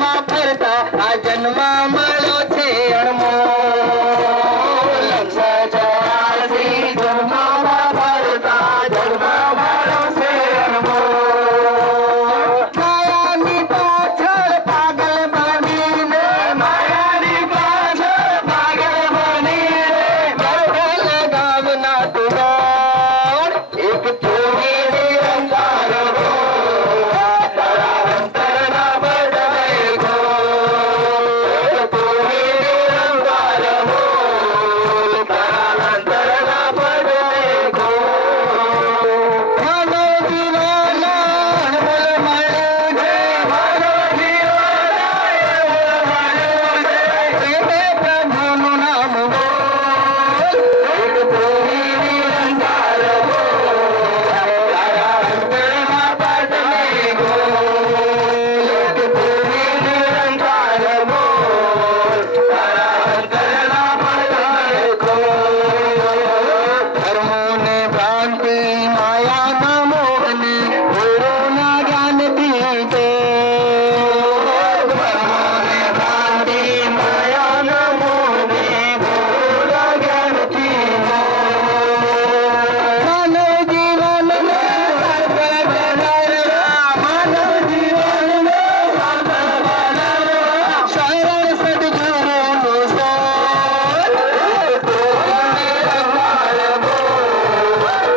માં ફરતા આ જન્મમાં મળ્યો છે અણમોલ લક્ષ 84 જન્મમાં ફરતા જન્મમાં મળ્યો છે અણમોલ માયાની પાછળ પાગલ બનીને માયાની પાછળ પાગલ બનીને ગરબા લગાવના તું એક ચોરી નિરંકાર હો તારા અંતરના બદલે ગો એક ચોરી નિરંકાર હો તારા અંતરના બદલે ગો માનવ જીવન અણમોલ મળ્યું છે માનવ જીવન અણમોલ મળ્યું છે પ્રેમે પ્રભુનું નામ બોલ એક ચોરી નિરંકાર હો તારા અંતરના બદલે ગો એક ચોરી નિરંકાર હો તારા અંતરના બદલે ગો ધર્મોને ભ્રાંતિ માયાના મોહને ગુરુના જ્ઞાનથી તે ધર્મોને ભ્રાંતિ માયાના મોહને ગુરુના જ્ઞાનથી માનવ જીવનને સાર્થક બનાવવા માનવ જીવનને સાર્થક બનાવવા શરણ સદગુરુનું સોલ એક ચોરી નિરંકાર હો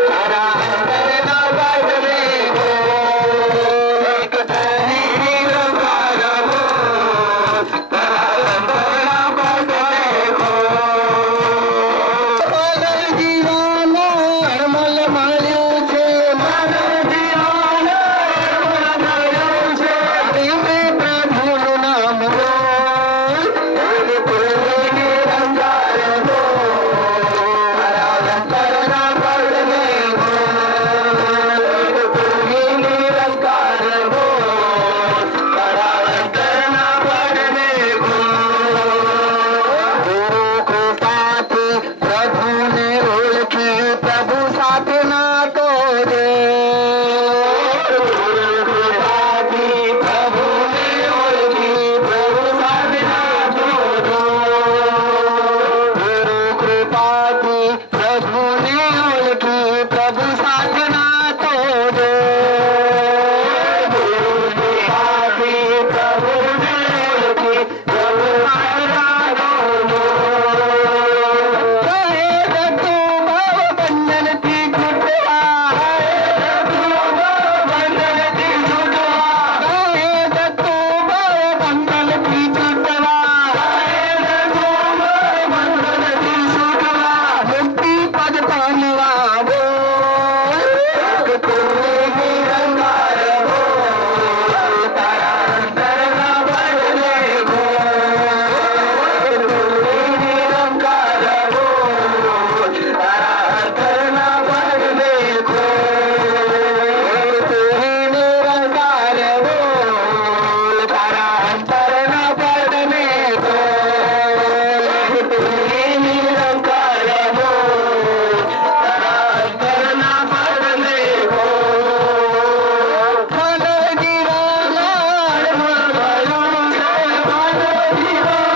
તારા અંતરના બદલે ગો એક ચોરી નિરંકાર હો તારા અંતરના બદલે ગો માનવ જીવન અણમોલ મળ્યું છે માનવ જીવન અણમોલ મળ્યું છે પ્રેમે પ્રભુનું નામ બોલ એક ચોરી નિરંકાર હો તારા અંતરના બદલે ગો એક ચોરી નિરંકાર હો તારા અંતરના બદલે ગો ગુરુ કૃપાથી પ્રભુને ઓળખી પ્રભુ સાથે નાતો દે ગુરુ કૃપાથી પ્રભુને ઓળખી પ્રભુ સાથે નાતો દે ગુરુ કૃપાથી પ્રભુને ઓળખી પ્રભુ સાથે નાતો દે ગુરુ કૃપાથી પ્રભુને ઓળખી પ્રભુ સાથે નાતો દે કહે તું ભાવ બંધનથી છૂટવા કહે તું ભાવ બંધનથી છૂટવા કહે તું ભાવ બંધનથી છૂટવા કહે તું ભાવ બંધનથી છૂટવા મુક્તિ પદ પામવા બોલ એક ચોરી નિરંકાર હો તારા અંતરના બદલે ગો એક ચોરી નિરંકાર હો તારા અંતરના બદલે ગો એક ચોરી નિરંકાર હો તારા અંતરના બદલે ગો એક ચોરી નિરંકાર હો તારા અંતરના બદલે ગો માનવ જીવન અણમોલ મળ્યું છે માનવ જીવન